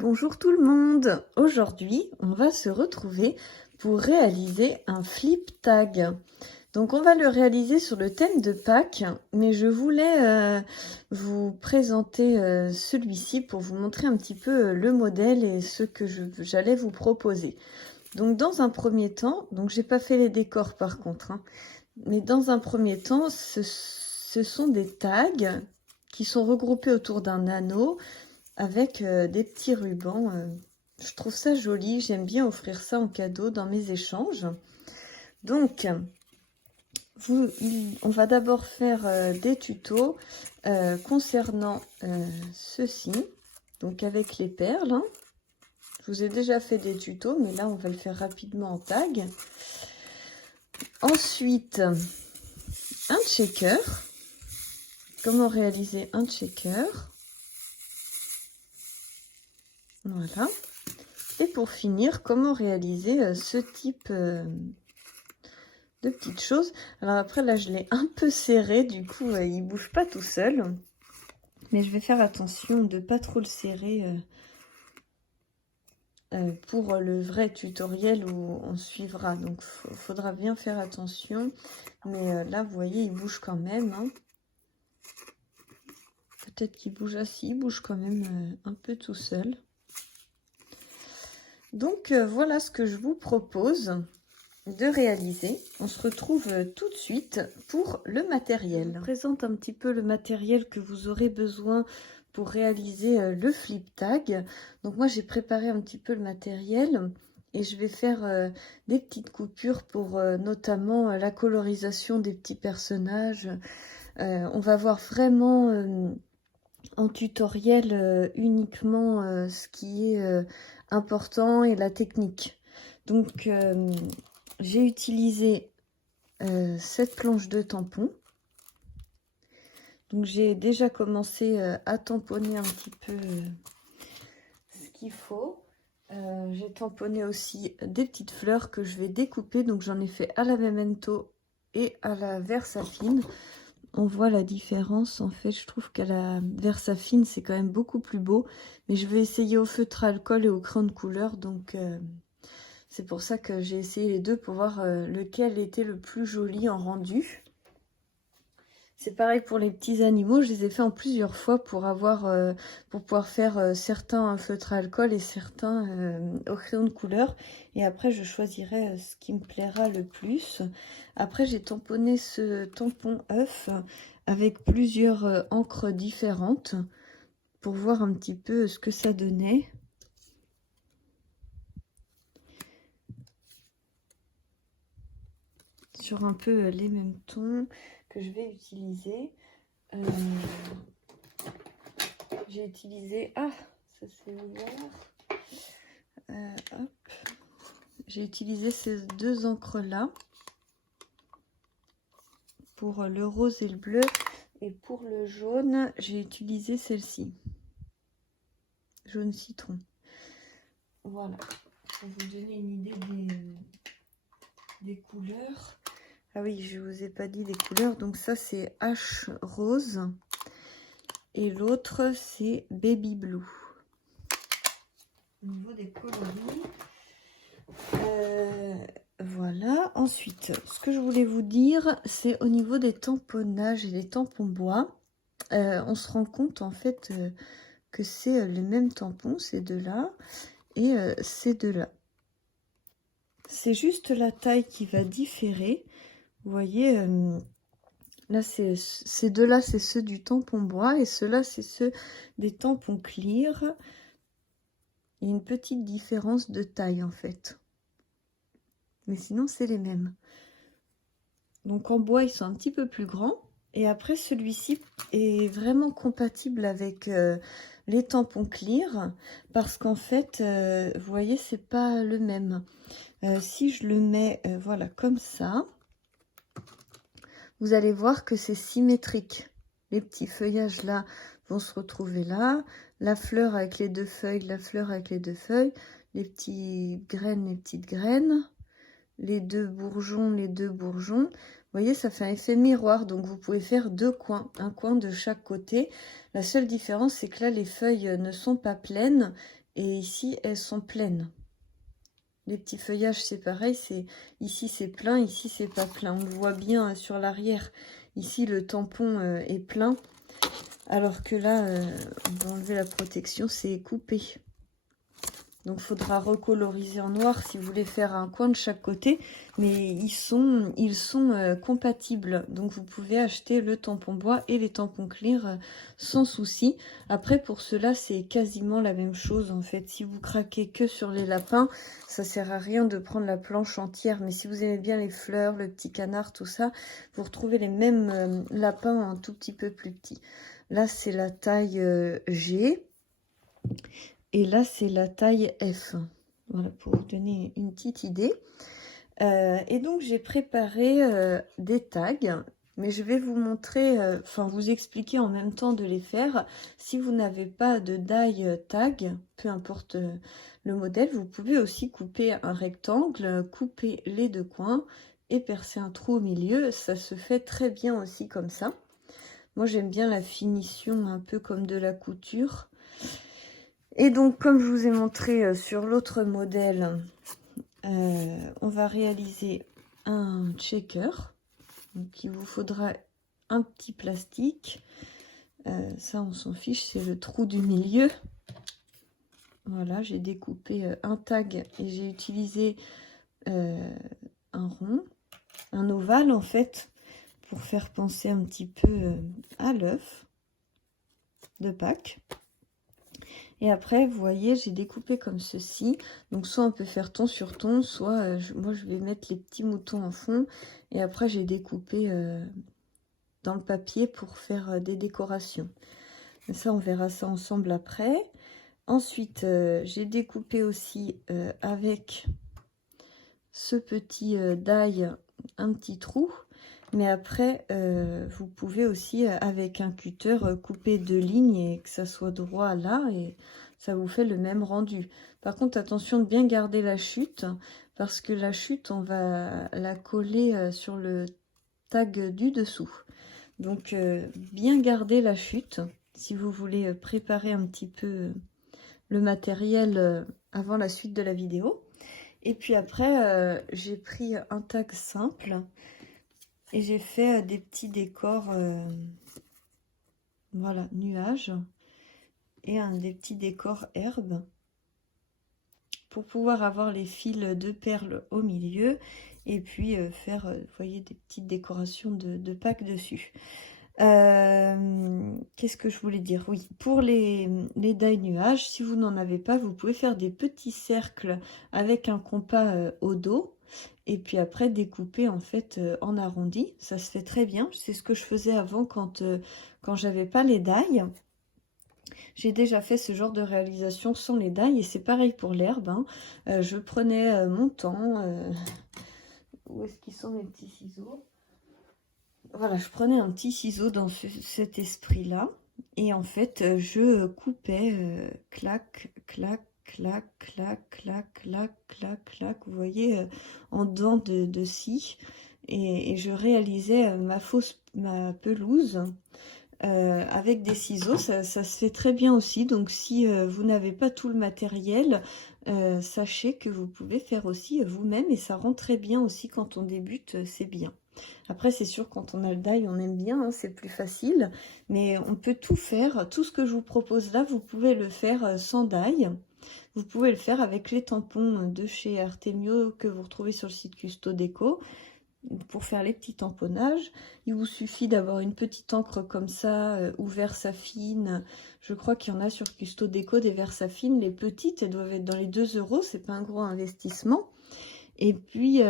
Bonjour tout le monde! Aujourd'hui, on va se retrouver pour réaliser un flip tag. Donc on va le réaliser sur le thème de Pâques, mais je voulais vous présenter celui-ci pour vous montrer un petit peu le modèle et ce que j'allais vous proposer. Donc dans un premier temps, donc j'ai pas fait les décors par contre, hein, mais dans un premier temps, ce sont des tags qui sont regroupés autour d'un anneau avec des petits rubans. Je trouve ça joli, j'aime bien offrir ça en cadeau dans mes échanges. Donc, on va d'abord faire des tutos concernant ceci, donc avec les perles. Hein. Je vous ai déjà fait des tutos, mais là on va le faire rapidement en tag. Ensuite, un checker. Comment réaliser un checker? Voilà. Et pour finir, comment réaliser ce type de petites choses. Alors après, là, je l'ai un peu serré, du coup, il bouge pas tout seul. Mais je vais faire attention de pas trop le serrer pour le vrai tutoriel où on suivra. Donc, faudra bien faire attention. Mais là, vous voyez, il bouge quand même. Hein. Peut-être qu'il bouge assis, il bouge quand même un peu tout seul. Donc, voilà ce que je vous propose de réaliser. On se retrouve tout de suite pour le matériel. Je vous présente un petit peu le matériel que vous aurez besoin pour réaliser le flip tag. Donc moi j'ai préparé un petit peu le matériel et je vais faire des petites coupures pour notamment la colorisation des petits personnages. On va voir vraiment en tutoriel uniquement ce qui est important et la technique. Donc j'ai utilisé cette planche de tampon. Donc j'ai déjà commencé à tamponner un petit peu ce qu'il faut. J'ai tamponné aussi des petites fleurs que je vais découper. Donc j'en ai fait à la Memento et à la Versafine. On voit la différence. En fait, je trouve qu'à la Versafine, c'est quand même beaucoup plus beau. Mais je vais essayer au feutre à alcool et au crayon de couleur. Donc c'est pour ça que j'ai essayé les deux pour voir lequel était le plus joli en rendu. C'est pareil pour les petits animaux, je les ai fait en plusieurs fois pour pouvoir faire certains feutres à alcool et certains au crayon de couleur. Et après, je choisirai ce qui me plaira le plus. Après, j'ai tamponné ce tampon œuf avec plusieurs encres différentes pour voir un petit peu ce que ça donnait. Sur un peu les mêmes tons que je vais utiliser. J'ai utilisé... Ah, ça c'est ouvert. Hop. J'ai utilisé ces deux encres-là pour le rose et le bleu. Et pour le jaune, j'ai utilisé celle-ci. Jaune citron. Voilà. Pour vous donner une idée des couleurs. Ah oui, je vous ai pas dit les couleurs. Donc ça, c'est H rose. Et l'autre, c'est Baby Blue. Au niveau des coloris. Voilà. Ensuite, ce que je voulais vous dire, c'est au niveau des tamponnages et des tampons bois. On se rend compte en fait que c'est les mêmes tampons, ces deux-là, et ces deux-là. C'est juste la taille qui va différer. Vous voyez, là, ces deux-là, c'est ceux du tampon bois, et ceux-là, c'est ceux des tampons clear. Il y a une petite différence de taille en fait. Mais sinon, c'est les mêmes. Donc en bois, ils sont un petit peu plus grands. Et après, celui-ci est vraiment compatible avec les tampons clear. Parce qu'en fait, vous voyez, c'est pas le même. Si je le mets, voilà, comme ça, vous allez voir que c'est symétrique. Les petits feuillages là vont se retrouver là. La fleur avec les deux feuilles, la fleur avec les deux feuilles. Les petites graines, les petites graines. Les deux bourgeons, les deux bourgeons. Vous voyez, ça fait un effet miroir. Donc, vous pouvez faire deux coins, un coin de chaque côté. La seule différence, c'est que là, les feuilles ne sont pas pleines et ici elles sont pleines. Les petits feuillages c'est pareil, ici c'est plein, ici c'est pas plein. On le voit bien sur l'arrière. Ici le tampon est plein, alors que là, on va enlever la protection, c'est coupé. Donc, il faudra recoloriser en noir si vous voulez faire un coin de chaque côté. Mais ils sont compatibles. Donc, vous pouvez acheter le tampon bois et les tampons clear sans souci. Après, pour cela, c'est quasiment la même chose en fait. Si vous craquez que sur les lapins, ça sert à rien de prendre la planche entière. Mais si vous aimez bien les fleurs, le petit canard, tout ça, vous retrouvez les mêmes lapins un tout petit peu plus petits. Là, c'est la taille G. Et là, c'est la taille F. Voilà, pour vous donner une petite idée. Et donc, j'ai préparé des tags. Mais je vais vous montrer, vous expliquer en même temps de les faire. Si vous n'avez pas de die tag, peu importe le modèle, vous pouvez aussi couper un rectangle, couper les deux coins et percer un trou au milieu. Ça se fait très bien aussi comme ça. Moi, j'aime bien la finition un peu comme de la couture. Et donc, comme je vous ai montré sur l'autre modèle, on va réaliser un checker. Donc, il vous faudra un petit plastique. Ça, on s'en fiche, c'est le trou du milieu. Voilà, j'ai découpé un tag et j'ai utilisé un rond, un ovale en fait, pour faire penser un petit peu à l'œuf de Pâques. Et après, vous voyez, j'ai découpé comme ceci. Donc, soit on peut faire ton sur ton, soit moi, je vais mettre les petits moutons en fond. Et après, j'ai découpé dans le papier pour faire des décorations. Et ça, on verra ça ensemble après. Ensuite, j'ai découpé aussi avec ce petit die un petit trou. Mais après, vous pouvez aussi, avec un cutter, couper deux lignes et que ça soit droit là. Et ça vous fait le même rendu. Par contre, attention de bien garder la chute. Parce que la chute, on va la coller sur le tag du dessous. Donc, bien garder la chute. Si vous voulez préparer un petit peu le matériel avant la suite de la vidéo. Et puis après, j'ai pris un tag simple. Et j'ai fait des petits décors, voilà, nuages. Et des petits décors herbes. Pour pouvoir avoir les fils de perles au milieu. Et puis faire, vous voyez, des petites décorations de Pâques dessus. Qu'est-ce que je voulais dire? Oui, pour les die nuages, si vous n'en avez pas, vous pouvez faire des petits cercles avec un compas au dos. Et puis après, découper en fait en arrondi. Ça se fait très bien. C'est ce que je faisais avant quand j'avais pas les die. J'ai déjà fait ce genre de réalisation sans les die. Et c'est pareil pour l'herbe. Hein. Je prenais mon temps. Où est-ce qu'ils sont mes petits ciseaux? Voilà, je prenais un petit ciseau dans cet esprit-là. Et en fait, je coupais clac, clac, clac, clac, clac, clac, clac, clac. Vous voyez, en dents de scie. Et je réalisais ma pelouse avec des ciseaux. Ça se fait très bien aussi. Donc, si vous n'avez pas tout le matériel, sachez que vous pouvez faire aussi vous-même. Et ça rend très bien aussi quand on débute, c'est bien. Après, c'est sûr, quand on a le die, on aime bien, hein, c'est plus facile. Mais on peut tout faire. Tout ce que je vous propose là, vous pouvez le faire sans die. Vous pouvez le faire avec les tampons de chez Artemio que vous retrouvez sur le site Custo Déco. Pour faire les petits tamponnages, il vous suffit d'avoir une petite encre comme ça, ou Versafine. Je crois qu'il y en a sur Custo Déco des Versafine. Les petites, elles doivent être dans les 2 €. C'est pas un gros investissement. Et puis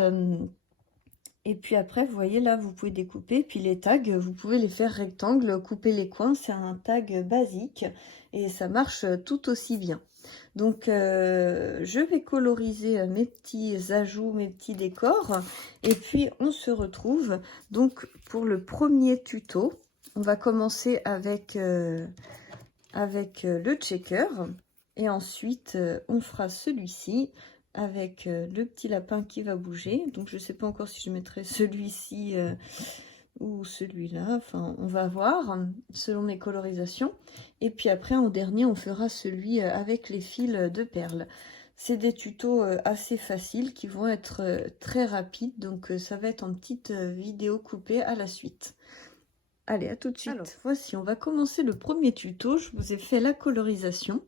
après, vous voyez là, vous pouvez découper. Puis les tags, vous pouvez les faire rectangles, couper les coins. C'est un tag basique et ça marche tout aussi bien. Donc, je vais coloriser mes petits ajouts, mes petits décors. Et puis, on se retrouve donc pour le premier tuto. On va commencer avec le checker. Et ensuite, on fera celui-ci avec le petit lapin qui va bouger. Donc, je ne sais pas encore si je mettrai celui-ci ou celui-là. Enfin, on va voir selon mes colorisations. Et puis après, en dernier, on fera celui avec les fils de perles. C'est des tutos assez faciles qui vont être très rapides. Donc, ça va être en petite vidéo coupée à la suite. Allez, à tout de suite. Alors, voici, on va commencer le premier tuto. Je vous ai fait la colorisation.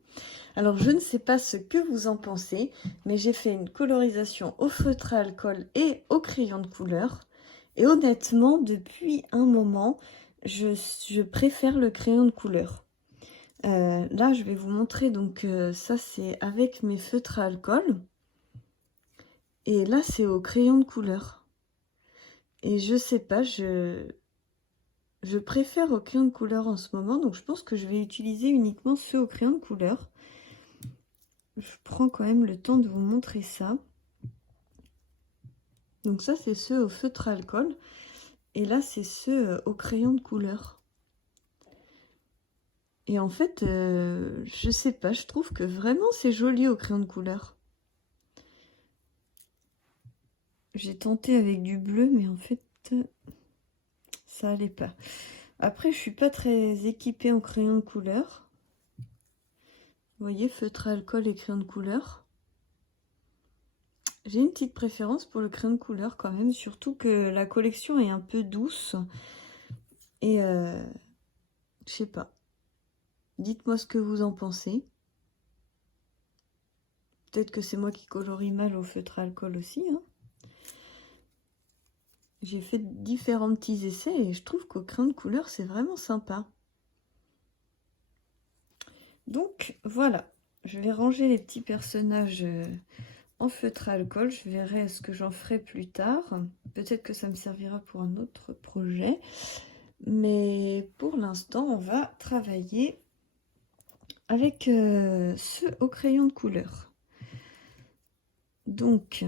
Alors, je ne sais pas ce que vous en pensez, mais j'ai fait une colorisation au feutre à alcool et au crayon de couleur. Et honnêtement, depuis un moment, je préfère le crayon de couleur. Là, je vais vous montrer, donc ça, c'est avec mes feutres à alcool. Et là, c'est au crayon de couleur. Et je sais pas, je préfère au crayon de couleur en ce moment, donc je pense que je vais utiliser uniquement ceux au crayon de couleur. Je prends quand même le temps de vous montrer ça. Donc ça, c'est ceux au feutre à alcool. Et là, c'est ceux au crayon de couleur. Et en fait, je sais pas, je trouve que vraiment c'est joli au crayon de couleur. J'ai tenté avec du bleu, mais en fait, ça allait pas. Après, je suis pas très équipée en crayon de couleur. Vous voyez, feutre à alcool et crayon de couleur. J'ai une petite préférence pour le crayon de couleur quand même, surtout que la collection est un peu douce. Et je sais pas. Dites-moi ce que vous en pensez. Peut-être que c'est moi qui colorie mal au feutre à alcool aussi. Hein. J'ai fait différents petits essais et je trouve qu'au crayon de couleur, c'est vraiment sympa. Donc voilà, je vais ranger les petits personnages en feutre à alcool. Je verrai ce que j'en ferai plus tard. Peut-être que ça me servira pour un autre projet. Mais pour l'instant, on va travailler avec ceux au crayon de couleur. Donc,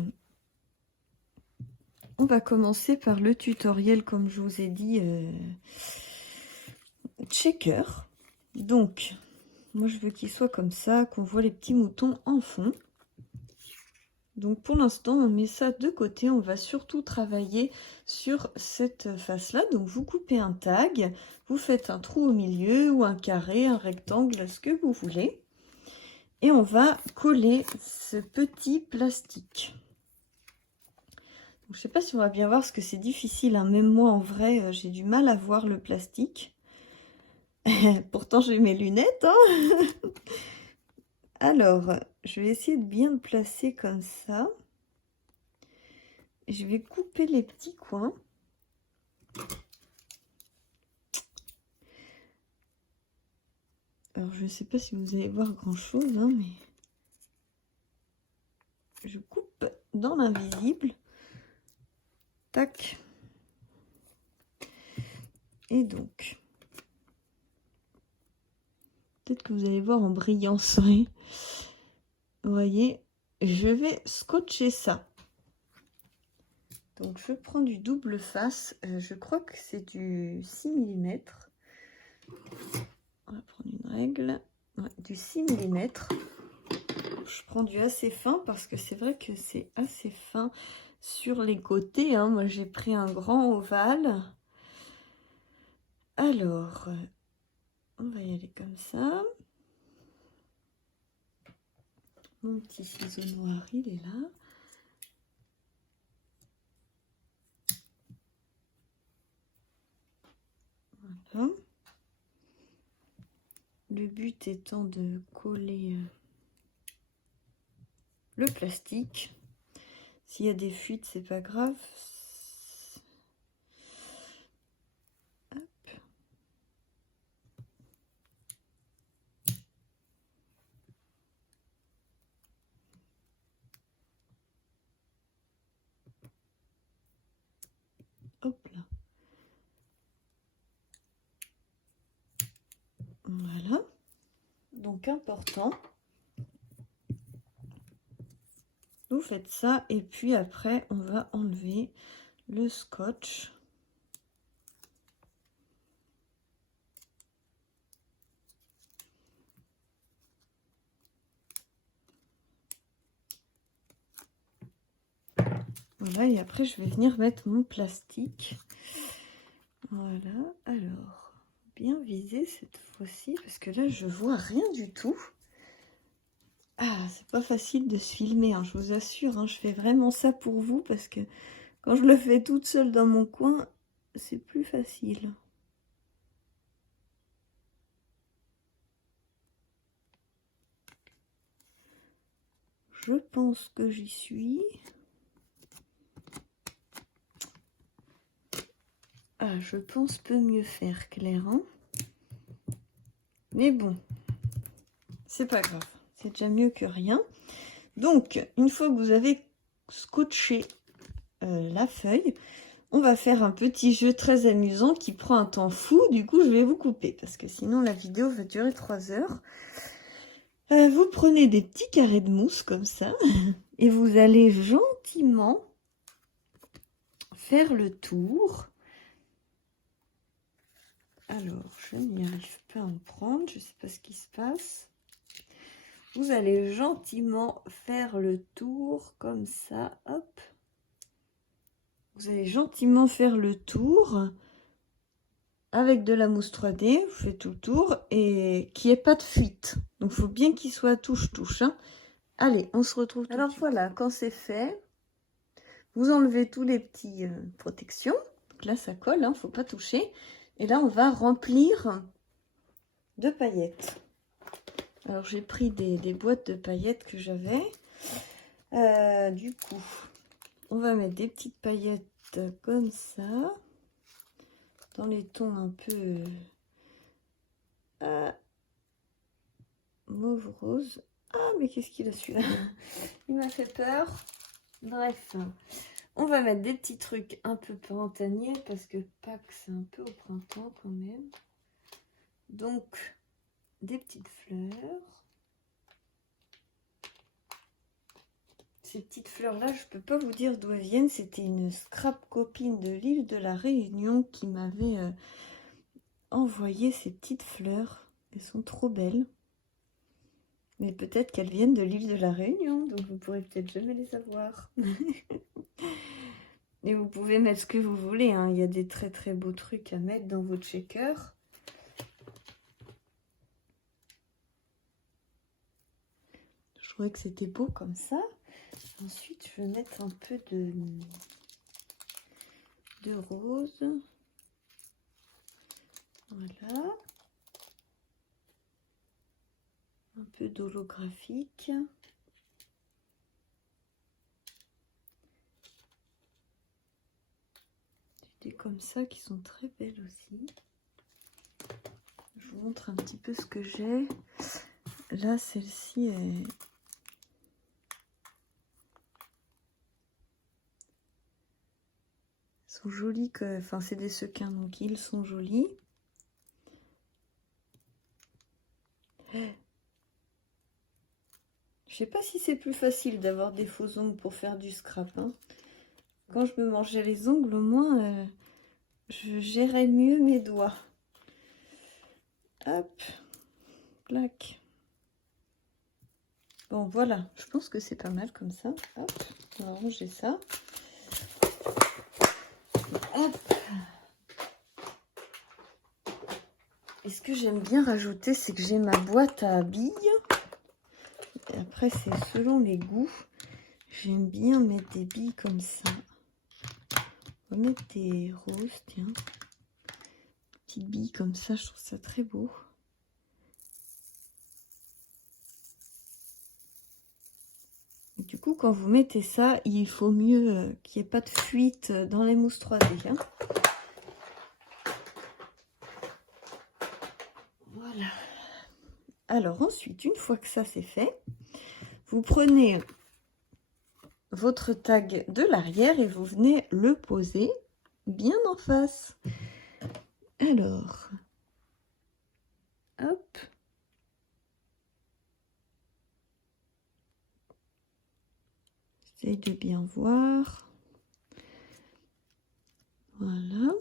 on va commencer par le tutoriel, comme je vous ai dit, checker. Donc, moi je veux qu'il soit comme ça, qu'on voit les petits moutons en fond. Donc pour l'instant, on met ça de côté. On va surtout travailler sur cette face-là. Donc vous coupez un tag, vous faites un trou au milieu ou un carré, un rectangle, ce que vous voulez. Et on va coller ce petit plastique. Donc, je ne sais pas si on va bien voir parce que c'est difficile. Hein. Même moi, en vrai, j'ai du mal à voir le plastique. Pourtant, j'ai mes lunettes. Hein. Alors, je vais essayer de bien le placer comme ça. Je vais couper les petits coins. Alors, je ne sais pas si vous allez voir grand-chose, hein, mais je coupe dans l'invisible. Tac. Et donc, peut-être que vous allez voir en brillance. Oui. Vous voyez, je vais scotcher ça. Donc, je prends du double face. Je crois que c'est du 6 mm. On va prendre une règle. Ouais, du 6 mm. Je prends du assez fin parce que c'est vrai que c'est assez fin sur les côtés. Hein. Moi, j'ai pris un grand ovale. Alors, on va y aller comme ça. Mon petit ciseau noir, il est là. Voilà. Le but étant de coller le plastique. S'il y a des fuites, c'est pas grave. Hop. Hop là. Voilà. Donc important. Vous faites ça et puis après on va enlever le scotch. Voilà, et après je vais venir mettre mon plastique. Voilà, alors, bien viser cette fois-ci, parce que là, je vois rien du tout. Ah, c'est pas facile de se filmer, hein, je vous assure, hein, je fais vraiment ça pour vous, parce que quand je le fais toute seule dans mon coin, c'est plus facile. Je pense que j'y suis. Ah, je pense peut mieux faire, Claire, hein. Mais bon, c'est pas grave, c'est déjà mieux que rien. Donc, une fois que vous avez scotché la feuille, on va faire un petit jeu très amusant qui prend un temps fou. Du coup, je vais vous couper parce que sinon la vidéo va durer 3 heures. Vous prenez des petits carrés de mousse comme ça et vous allez gentiment faire le tour. Alors, je n'y arrive pas à en prendre, je ne sais pas ce qui se passe. Vous allez gentiment faire le tour comme ça, hop. Vous allez gentiment faire le tour avec de la mousse 3D, vous faites tout le tour et qu'il n'y ait pas de fuite. Donc, il faut bien qu'il soit touche-touche. Hein. Allez, on se retrouve tout de suite. Alors voilà, quand c'est fait, vous enlevez tous les petits protections. Donc là, ça colle, hein, faut pas toucher. Et là, on va remplir de paillettes. Alors, j'ai pris des boîtes de paillettes que j'avais. Du coup, on va mettre des petites paillettes comme ça. Dans les tons un peu mauve rose. Ah, mais qu'est-ce qu'il a celui-là? Il m'a fait peur. Bref, on va mettre des petits trucs un peu printaniers parce que Pâques, c'est un peu au printemps quand même. Donc, des petites fleurs. Ces petites fleurs-là, je ne peux pas vous dire d'où elles viennent. C'était une scrap copine de l'île de la Réunion qui m'avait envoyé ces petites fleurs. Elles sont trop belles. Mais peut-être qu'elles viennent de l'île de la Réunion, donc vous pourrez peut-être jamais les avoir. Et vous pouvez mettre ce que vous voulez, hein. Il y a des très très beaux trucs à mettre dans votre shaker. Je trouvais que c'était beau comme ça. Ensuite, je vais mettre un peu de rose. Voilà. Un peu d'holographique. Des comme ça qui sont très belles aussi. Je vous montre un petit peu ce que j'ai. Là, celle-ci est... sont jolies que... Enfin, c'est des sequins, donc ils sont jolis. Je sais pas si c'est plus facile d'avoir des faux ongles pour faire du scrap. Hein. Quand je me mangeais les ongles, au moins, je gérais mieux mes doigts. Hop, clac. Bon, voilà, je pense que c'est pas mal comme ça. Hop, on va ranger ça. Hop. Et ce que j'aime bien rajouter, c'est que j'ai ma boîte à billes. Et après, c'est selon les goûts. J'aime bien mettre des billes comme ça. On va mettre des roses, tiens. Petites billes comme ça, je trouve ça très beau. Et du coup, quand vous mettez ça, il faut mieux qu'il n'y ait pas de fuite dans les mousses 3D. Hein. Voilà. Alors ensuite, une fois que ça c'est fait, vous prenez votre tag de l'arrière et vous venez le poser bien en face. Alors, hop. J'essaie de bien voir. Voilà.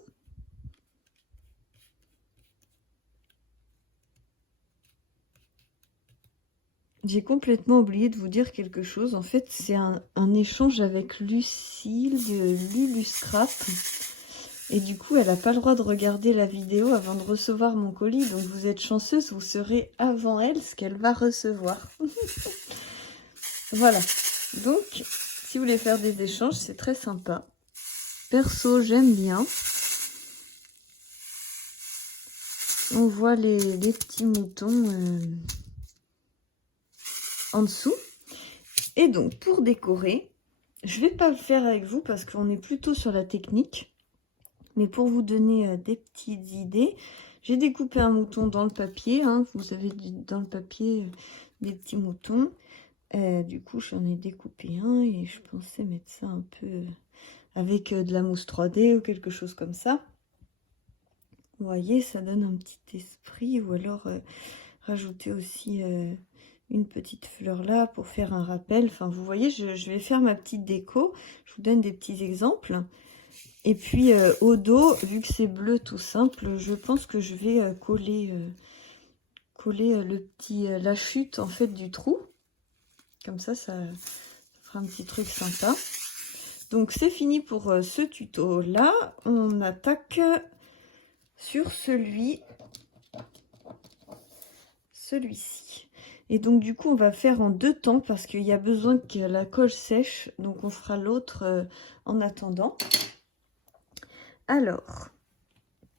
J'ai complètement oublié de vous dire quelque chose. En fait, c'est un échange avec Lucille de Lulu Scrap. Et du coup, elle n'a pas le droit de regarder la vidéo avant de recevoir mon colis. Donc vous êtes chanceuse, vous saurez avant elle ce qu'elle va recevoir. Voilà. Donc, si vous voulez faire des échanges, c'est très sympa. Perso, j'aime bien. On voit les petits moutons en dessous. Et donc, pour décorer, je ne vais pas le faire avec vous parce qu'on est plutôt sur la technique. Mais pour vous donner des petites idées, j'ai découpé un mouton dans le papier. Hein. Vous avez dans le papier des petits moutons. Du coup, j'en ai découpé un et je pensais mettre ça un peu avec de la mousse 3D ou quelque chose comme ça. Vous voyez, ça donne un petit esprit. Ou alors rajouter aussi une petite fleur là pour faire un rappel. Enfin, vous voyez, je vais faire ma petite déco. Je vous donne des petits exemples. Et puis au dos, vu que c'est bleu tout simple, je pense que je vais coller la chute en fait du trou. Comme ça fera un petit truc sympa. Donc c'est fini pour ce tuto là. On attaque sur celui-ci. Et donc du coup on va faire en 2 temps parce qu'il y a besoin que la colle sèche. Donc on fera l'autre en attendant. Alors,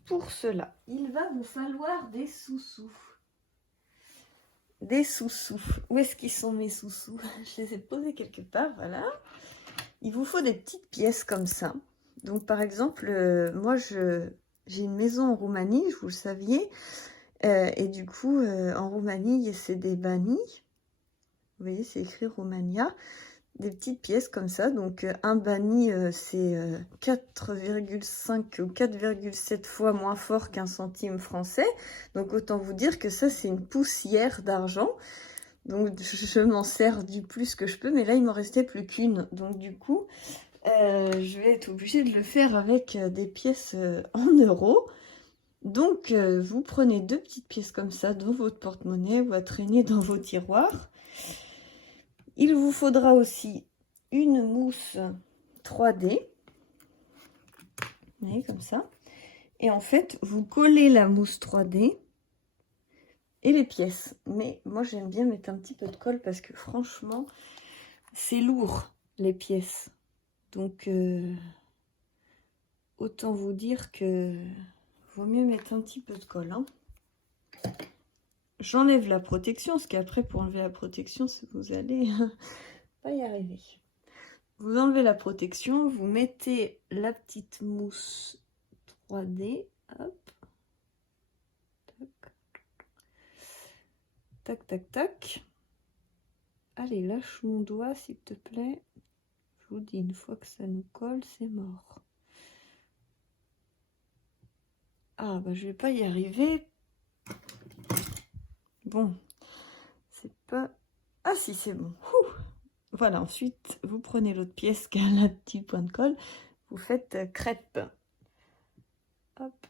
pour cela, il va vous falloir des sous-sous. Des sous-sous. Où est-ce qu'ils sont mes sous-sous? Je les ai posés quelque part, voilà. Il vous faut des petites pièces comme ça. Donc par exemple, moi j'ai une maison en Roumanie, vous le saviez. Et du coup, en Roumanie, c'est des bani. Vous voyez, c'est écrit Romania. Des petites pièces comme ça. Donc un bani, c'est 4,5 ou 4,7 fois moins fort qu'un centime français. Donc autant vous dire que ça, c'est une poussière d'argent. Donc je m'en sers du plus que je peux. Mais là, il m'en restait plus qu'une. Donc du coup, je vais être obligée de le faire avec des pièces en euros. Donc vous prenez 2 petites pièces comme ça dans votre porte-monnaie ou à traîner dans vos tiroirs. Il vous faudra aussi une mousse 3D. Vous voyez, comme ça. Et en fait, vous collez la mousse 3D et les pièces. Mais moi, j'aime bien mettre un petit peu de colle parce que franchement, c'est lourd, les pièces. Donc, autant vous dire que vaut mieux mettre un petit peu de colle. Hein. J'enlève la protection, parce qu'après, pour enlever la protection, vous allez pas y arriver. Vous enlevez la protection, vous mettez la petite mousse 3D. Hop. Tac, tac, tac. Allez, lâche mon doigt, s'il te plaît. Je vous dis, une fois que ça nous colle, c'est mort. Ah, bah, je vais pas y arriver. Bon, c'est pas... Ah, si, c'est bon. Ouh. Voilà, ensuite, vous prenez l'autre pièce qui a la petite point de colle. Vous faites crêpe. Hop.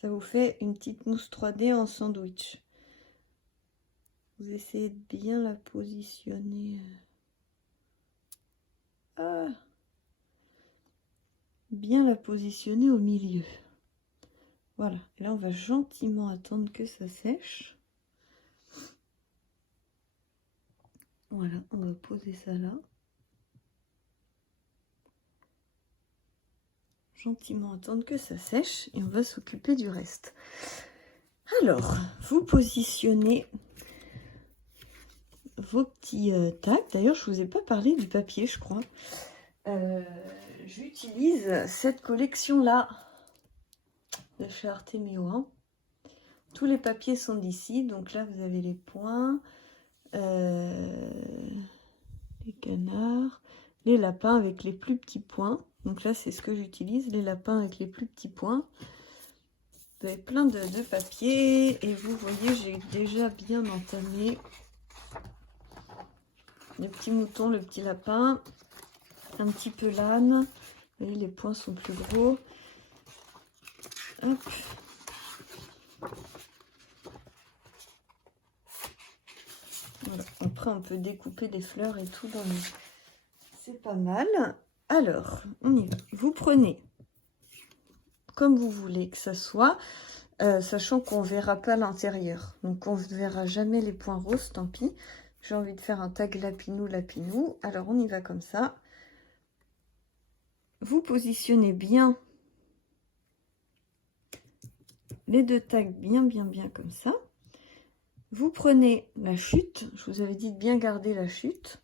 Ça vous fait une petite mousse 3D en sandwich. Vous essayez de bien la positionner. Ah, bien la positionner au milieu. Voilà. Et là, on va gentiment attendre que ça sèche. Voilà, on va poser ça là. Gentiment attendre que ça sèche et on va s'occuper du reste. Alors, vous positionnez vos petits tacs. D'ailleurs, je ne vous ai pas parlé du papier, je crois. J'utilise cette collection-là de chez Artemio. Hein. Tous les papiers sont d'ici. Donc là, vous avez les points, les canards, les lapins avec les plus petits points. Donc là, c'est ce que j'utilise, les lapins avec les plus petits points. Vous avez plein de papiers et vous voyez, j'ai déjà bien entamé le petit mouton, le petit lapin, un petit peu l'âne. Vous voyez, les points sont plus gros. Hop. Voilà. après on peut découper des fleurs et tout dans le... C'est pas mal. Alors, on y va. Vous prenez comme vous voulez que ça soit, sachant qu'on ne verra pas l'intérieur. Donc on ne verra jamais les points roses, tant pis. J'ai envie de faire un tag lapinou, lapinou. Alors on y va comme ça. Vous positionnez bien les deux tags bien comme ça. Vous prenez la chute. Je vous avais dit de bien garder la chute.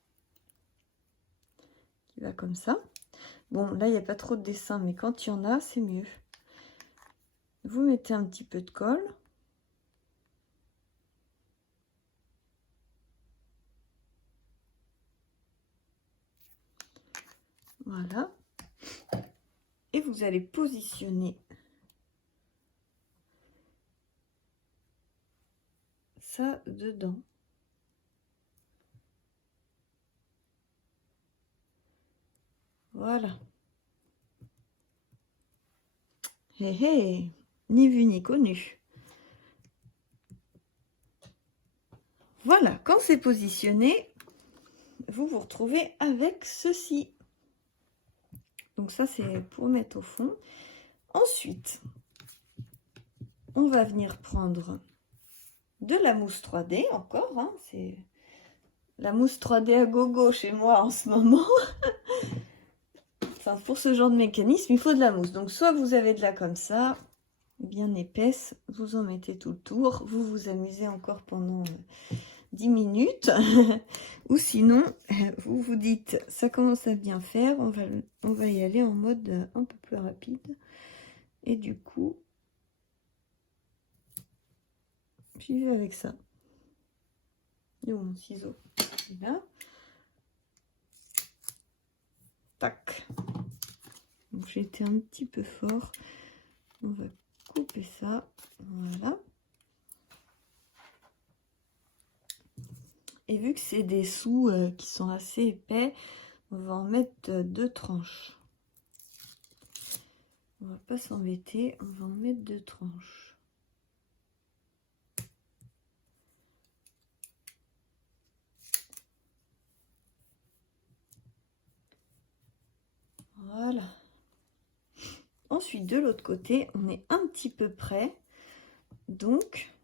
Qui va comme ça. Bon, là, il n'y a pas trop de dessin, mais quand il y en a, c'est mieux. Vous mettez un petit peu de colle. Voilà. Et vous allez positionner ça dedans. Voilà. Hé hé, ni vu ni connu. Voilà, quand c'est positionné, vous vous retrouvez avec ceci. Donc ça, c'est pour mettre au fond. Ensuite, on va venir prendre de la mousse 3D encore. Hein, c'est la mousse 3D à gogo chez moi en ce moment. Enfin, pour ce genre de mécanisme, il faut de la mousse. Donc, soit vous avez de la comme ça, bien épaisse, vous en mettez tout le tour. Vous vous amusez encore pendant 10 minutes. Ou sinon, vous vous dites, ça commence à bien faire, on va y aller en mode un peu plus rapide. Et du coup, j'y vais avec ça. Et mon ciseau, là. Tac. Donc j'ai été un petit peu fort. On va couper ça. Voilà. Et vu que c'est des sous qui sont assez épais, on va en mettre 2 tranches. On va pas s'embêter, on va en mettre 2 tranches. Voilà. Ensuite, de l'autre côté, on est un petit peu près. Donc,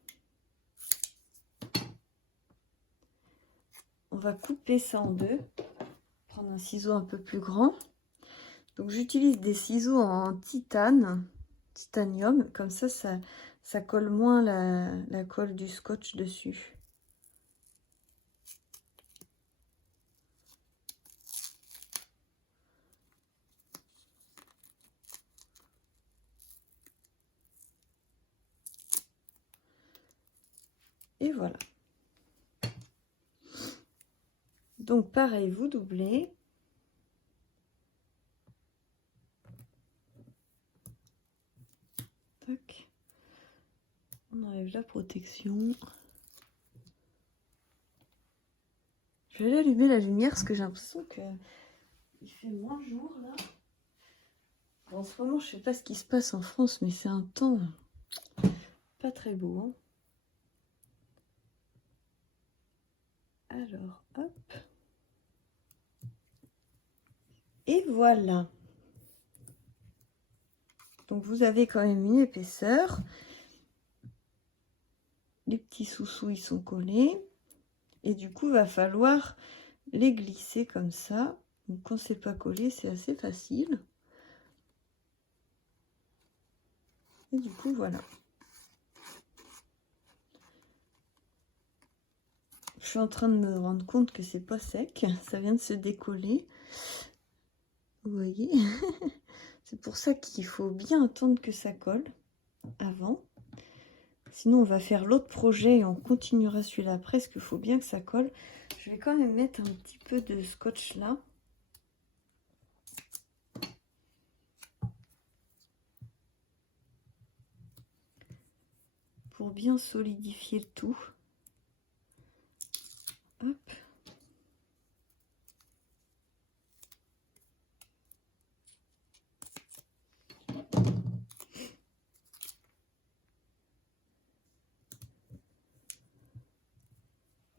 on va couper ça en deux. Prendre un ciseau un peu plus grand. Donc, j'utilise des ciseaux en titanium. Comme ça colle moins la colle du scotch dessus. Et voilà. Donc, pareil, vous doublez. Tac. On enlève la protection. Je vais aller allumer la lumière parce que j'ai l'impression qu'il fait moins jour là. Bon, en ce moment, je sais pas ce qui se passe en France, mais c'est un temps pas très beau. Hein. Alors, hop. Et voilà. Donc, vous avez quand même une épaisseur. Les petits sous-sous, ils sont collés. Et du coup, il va falloir les glisser comme ça. Donc, quand c'est pas collé, c'est assez facile. Et du coup, voilà. Je suis en train de me rendre compte que c'est pas sec. Ça vient de se décoller. Vous voyez? C'est pour ça qu'il faut bien attendre que ça colle avant. Sinon, on va faire l'autre projet et on continuera celui-là après, parce qu'il faut bien que ça colle. Je vais quand même mettre un petit peu de scotch là. Pour bien solidifier le tout. Hop.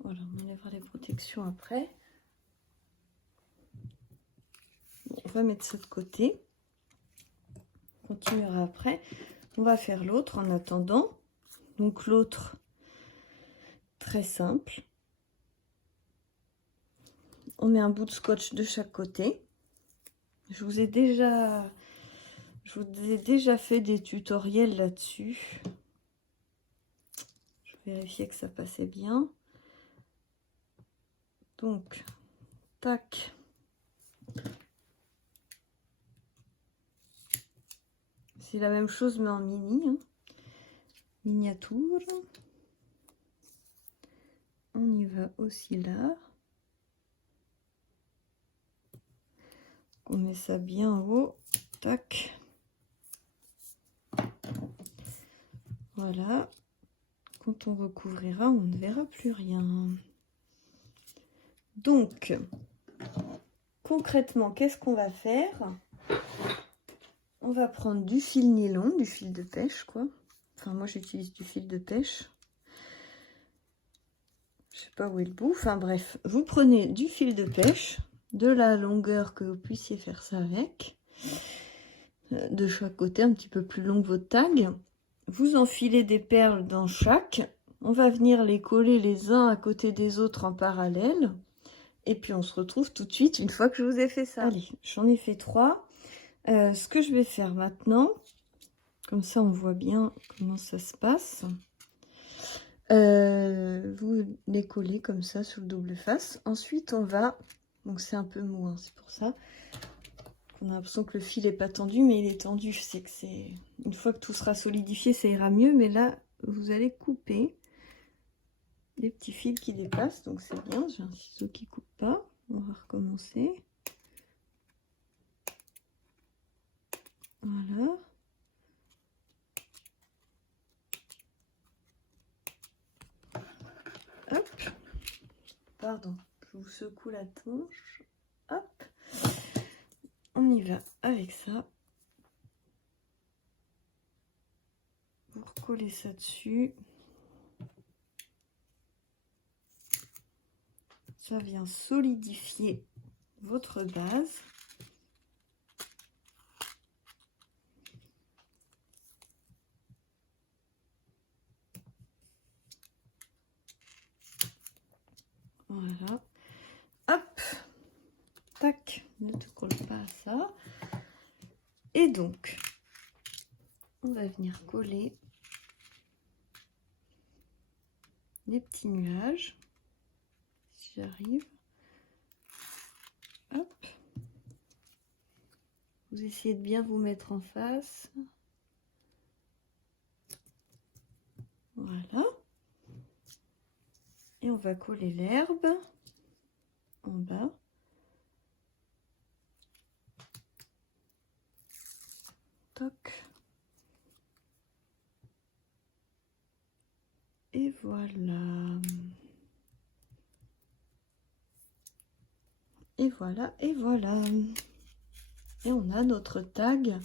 Voilà, on enlèvera les protections après. On va mettre ça de côté. On continuera après. On va faire l'autre en attendant. Donc l'autre, très simple. On met un bout de scotch de chaque côté. Je vous ai déjà fait des tutoriels là-dessus. Je vais vérifier que ça passait bien. Donc, tac. C'est la même chose mais en mini, hein. Miniature. On y va aussi là. On met ça bien en haut. Tac. Voilà. Quand on recouvrira, on ne verra plus rien. Donc, concrètement, qu'est-ce qu'on va faire? On va prendre du fil nylon, du fil de pêche, quoi. Enfin, moi, j'utilise du fil de pêche. Je sais pas où est le bout. Enfin, bref, vous prenez du fil de pêche, de la longueur que vous puissiez faire ça avec, de chaque côté, un petit peu plus long que votre tag. Vous enfilez des perles dans chaque. On va venir les coller les uns à côté des autres en parallèle. Et puis, on se retrouve tout de suite une fois que je vous ai fait ça. Allez, j'en ai fait 3. Ce que je vais faire maintenant, comme ça on voit bien comment ça se passe. Vous les collez comme ça sur le double face. Ensuite on va, donc c'est un peu mou, hein, c'est pour ça qu'on a l'impression que le fil est pas tendu, mais il est tendu. C'est que c'est une fois que tout sera solidifié, ça ira mieux. Mais là, vous allez couper les petits fils qui dépassent, donc c'est bien. J'ai un ciseau qui coupe pas. On va recommencer. Voilà. Hop. Pardon, je vous secoue la tronche. Hop. On y va avec ça. Vous recollez ça dessus. Ça vient solidifier votre base. Voilà. Hop. Tac. Ne te colle pas à ça. Et donc, on va venir coller les petits nuages. Si j'arrive. Hop. Vous essayez de bien vous mettre en face. Voilà. Et on va coller l'herbe en bas. Toc. Et voilà. Et voilà, et voilà. Et on a notre tag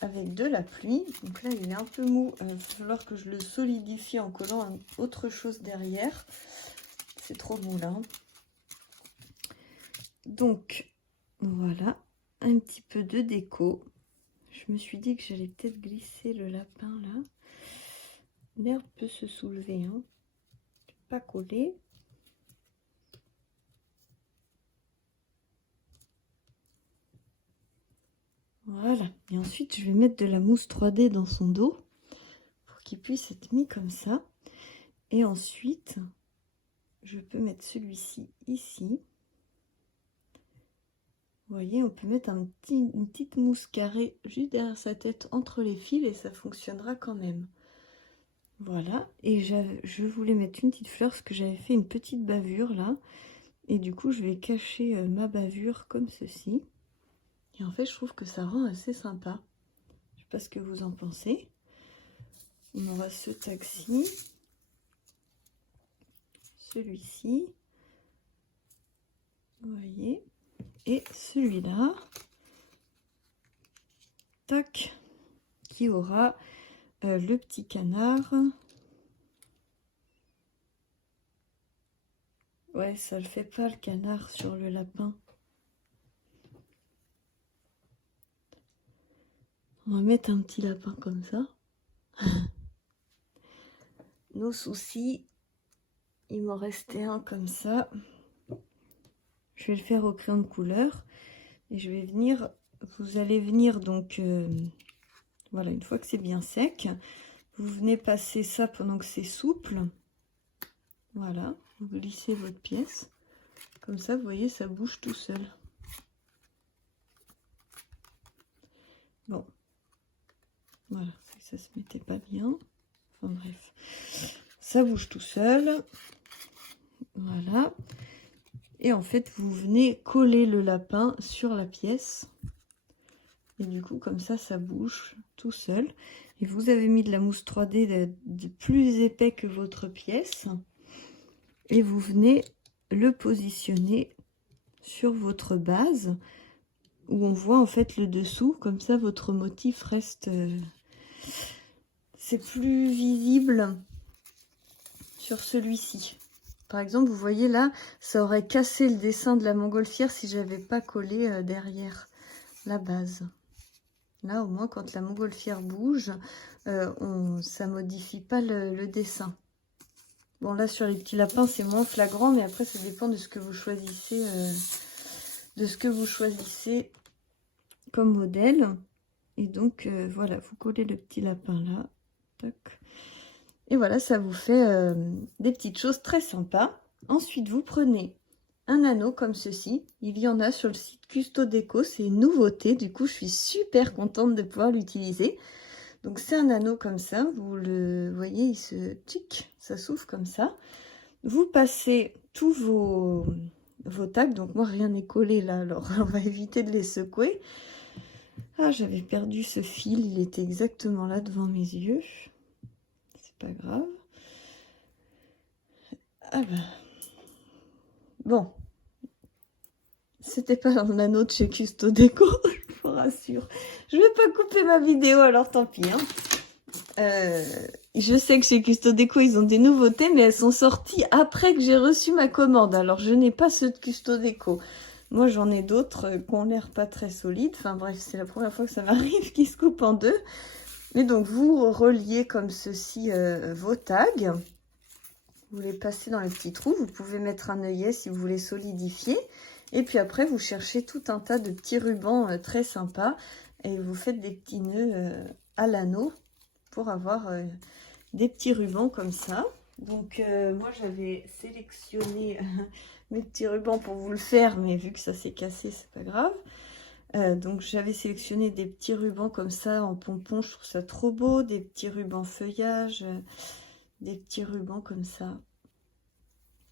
avec de la pluie. Donc là, il est un peu mou. Il va falloir que je le solidifie en collant autre chose derrière. C'est trop mou là. Donc, voilà. Un petit peu de déco. Je me suis dit que j'allais peut-être glisser le lapin là. L'herbe peut se soulever. Hein. Pas coller. Voilà. Et ensuite, je vais mettre de la mousse 3D dans son dos pour qu'il puisse être mis comme ça. Et ensuite, je peux mettre celui-ci ici. Vous voyez, on peut mettre une petite mousse carrée juste derrière sa tête entre les fils et ça fonctionnera quand même. Voilà. Et je voulais mettre une petite fleur parce que j'avais fait une petite bavure là. Et du coup, je vais cacher ma bavure comme ceci. Et en fait, je trouve que ça rend assez sympa. Je sais pas ce que vous en pensez. On aura ce tag-ci. Celui-ci. Vous voyez. Et celui-là. Tac. Qui aura le petit canard. Ouais, ça le fait pas le canard sur le lapin. On va mettre un petit lapin comme ça. Nos soucis, il m'en restait un comme ça. Je vais le faire au crayon de couleur. Et je vais venir, vous allez venir donc, voilà, une fois que c'est bien sec, vous venez passer ça pendant que c'est souple. Voilà, vous glissez votre pièce. Comme ça, vous voyez, ça bouge tout seul. Bon, voilà, ça se mettait pas bien. Enfin bref, ça bouge tout seul. Voilà. Et en fait, vous venez coller le lapin sur la pièce. Et du coup, comme ça bouge tout seul. Et vous avez mis de la mousse 3D de plus épais que votre pièce. Et vous venez le positionner sur votre base, où on voit en fait le dessous. Comme ça, votre motif reste... c'est plus visible sur celui-ci. Par exemple, vous voyez là, ça aurait cassé le dessin de la montgolfière si j'avais pas collé derrière la base. Là, au moins, quand la montgolfière bouge, ça modifie pas le dessin. Bon, là, sur les petits lapins, c'est moins flagrant, mais après, ça dépend de ce que vous choisissez, comme modèle. Et donc, voilà, vous collez le petit lapin là. Tac. Et voilà, ça vous fait des petites choses très sympas. Ensuite, vous prenez un anneau comme ceci. Il y en a sur le site Custo Déco. C'est une nouveauté. Du coup, je suis super contente de pouvoir l'utiliser. Donc, c'est un anneau comme ça. Vous le voyez, il se tic, ça s'ouvre comme ça. Vous passez tous vos tags. Donc, moi, rien n'est collé là. Alors, on va éviter de les secouer. Ah, j'avais perdu ce fil. Il était exactement là devant mes yeux. C'est pas grave. Ah ben... Bon, c'était pas un anneau de chez Custo Déco, je vous rassure. Je vais pas couper ma vidéo, alors tant pis. Je sais que chez Custo Déco, ils ont des nouveautés, mais elles sont sorties après que j'ai reçu ma commande. Alors, je n'ai pas ceux de Custo Déco. Moi, j'en ai d'autres qui ont l'air pas très solides. Enfin bref, c'est la première fois que ça m'arrive qu'ils se coupent en deux. Et donc, vous reliez comme ceci vos tags. Vous les passez dans les petits trous. Vous pouvez mettre un œillet si vous voulez solidifier. Et puis après, vous cherchez tout un tas de petits rubans très sympas. Et vous faites des petits nœuds à l'anneau pour avoir des petits rubans comme ça. Donc, moi, j'avais sélectionné mes petits rubans pour vous le faire. Mais vu que ça s'est cassé, c'est pas grave. Donc, j'avais sélectionné des petits rubans comme ça en pompon. Je trouve ça trop beau. Des petits rubans feuillage. Des petits rubans comme ça,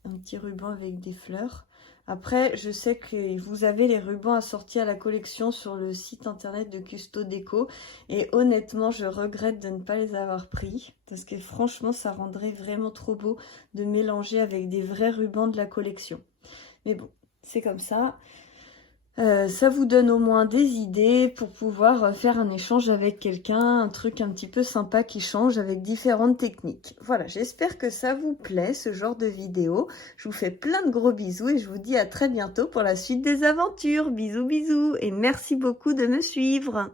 un petit ruban avec des fleurs. Après, je sais que vous avez les rubans assortis à la collection sur le site internet de Custo Déco, et honnêtement, je regrette de ne pas les avoir pris, parce que franchement, ça rendrait vraiment trop beau de mélanger avec des vrais rubans de la collection. Mais bon, c'est comme ça. Ça vous donne au moins des idées pour pouvoir faire un échange avec quelqu'un, un truc un petit peu sympa qui change avec différentes techniques. Voilà, j'espère que ça vous plaît, ce genre de vidéo. Je vous fais plein de gros bisous et je vous dis à très bientôt pour la suite des aventures. Bisous, bisous et merci beaucoup de me suivre.